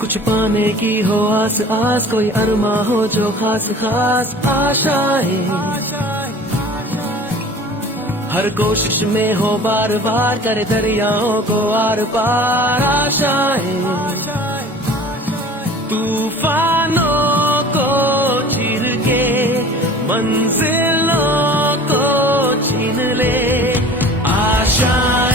कुछ पाने की हो आस आस, कोई अरमा हो जो खास खास आशाएं, हर कोशिश में हो बार बार, करे दरियाओं को आर पार आशाएं, तूफानों को चीर के मंजिलों को छीन ले आशाएं।